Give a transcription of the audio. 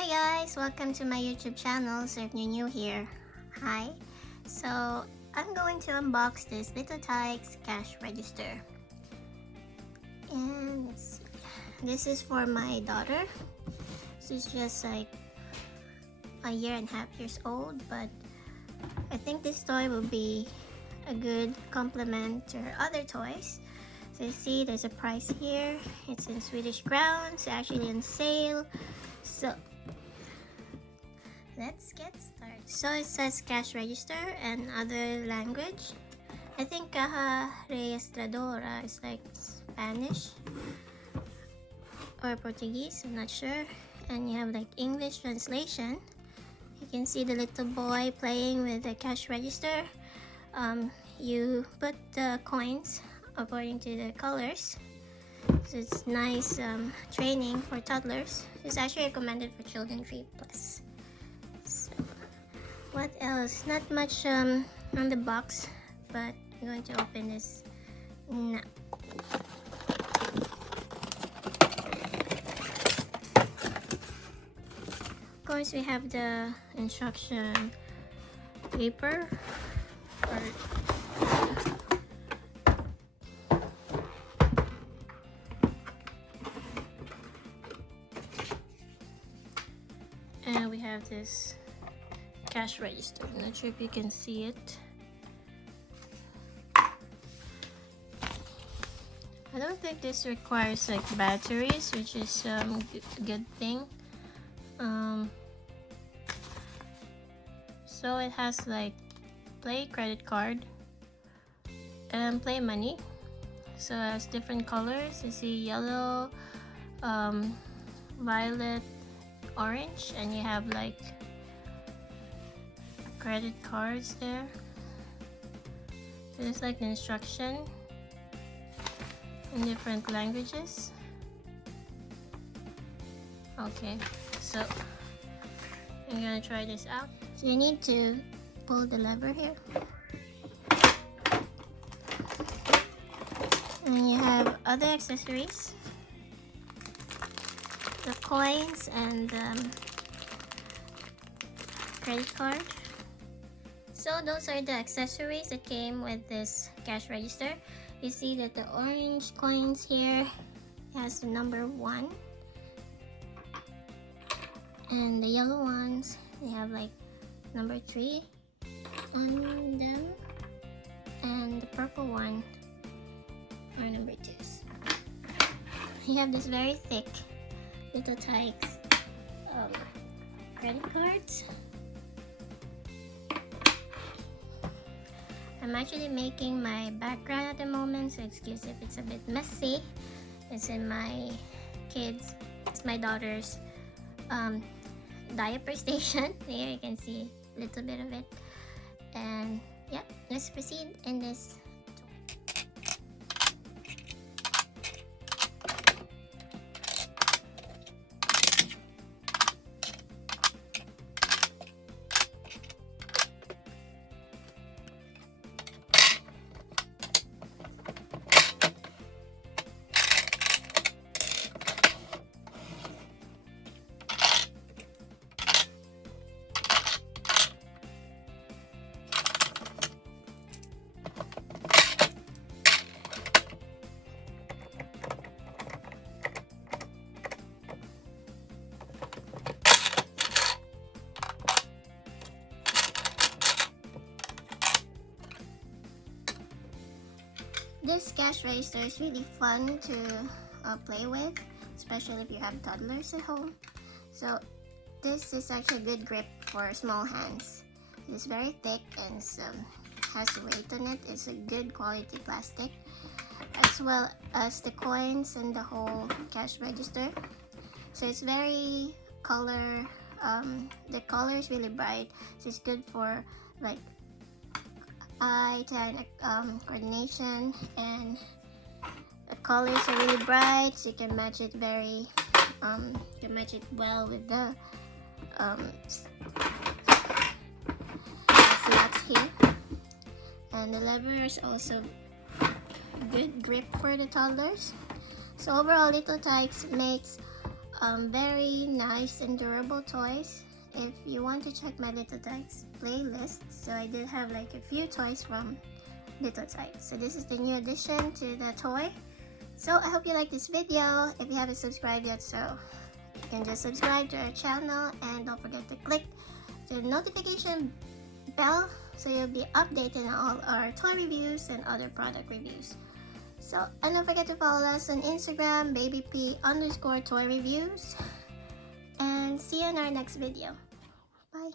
Hi guys, welcome to my YouTube channel. So if you're new here, hi. So I'm going to unbox this little tikes cash register, and this is for my daughter. She's just like a year and a half years old, but I think this toy will be a good complement to her other toys. So you see there's a price here. It's in Swedish crowns, actually on sale. So let's get started. So it says cash register and other language. I think caja registradora is like Spanish or Portuguese, I'm not sure. And you have like English translation. You can see the little boy playing with the cash register. You put the coins according to the colors. So it's nice training for toddlers. It's actually recommended for children 3+. So what else? Not much on the box, but I'm going to open this now. Of course, we have the instruction paper. And we have this cash register. I'm not sure if you can see it. I don't think this requires like batteries, which is a good thing. So it has like play credit card and play money. So it has different colors. You see yellow, violet, orange, and you have like credit cards there. So there's like an instruction in different languages. Okay, so I'm gonna try this out. So you need to pull the lever here, and you have other accessories, the coins and credit card. So those are the accessories that came with this cash register. You see that the orange coins here has the number 1, and the yellow ones, they have like number 3 on them, and the purple one are number 2s. You have this very thick little tikes credit cards. I'm actually making my background at the moment, so excuse if it's a bit messy. It's in my it's my daughter's diaper station. There you can see a little bit of it. And yeah, let's proceed in this. This cash register is really fun to play with, especially if you have toddlers at home. So this is actually a good grip for small hands. It's very thick and has weight on it. It's a good quality plastic, as well as the coins and the whole cash register. So it's very color, the color is really bright, so it's good for like eye-to-eye coordination, and the colors are really bright, so you can match it well with the slots here. And the lever is also good grip for the toddlers. So overall, Little Tikes makes very nice and durable toys. If you want to check my Little Tikes playlist, so I did have like a few toys from Little Tikes. So this is the new addition to the toy. So I hope you like this video. If you haven't subscribed yet, so you can just subscribe to our channel, and don't forget to click the notification bell so you'll be updated on all our toy reviews and other product reviews. So, and don't forget to follow us on Instagram, babyp_toy reviews, and see you in our next video. Bye.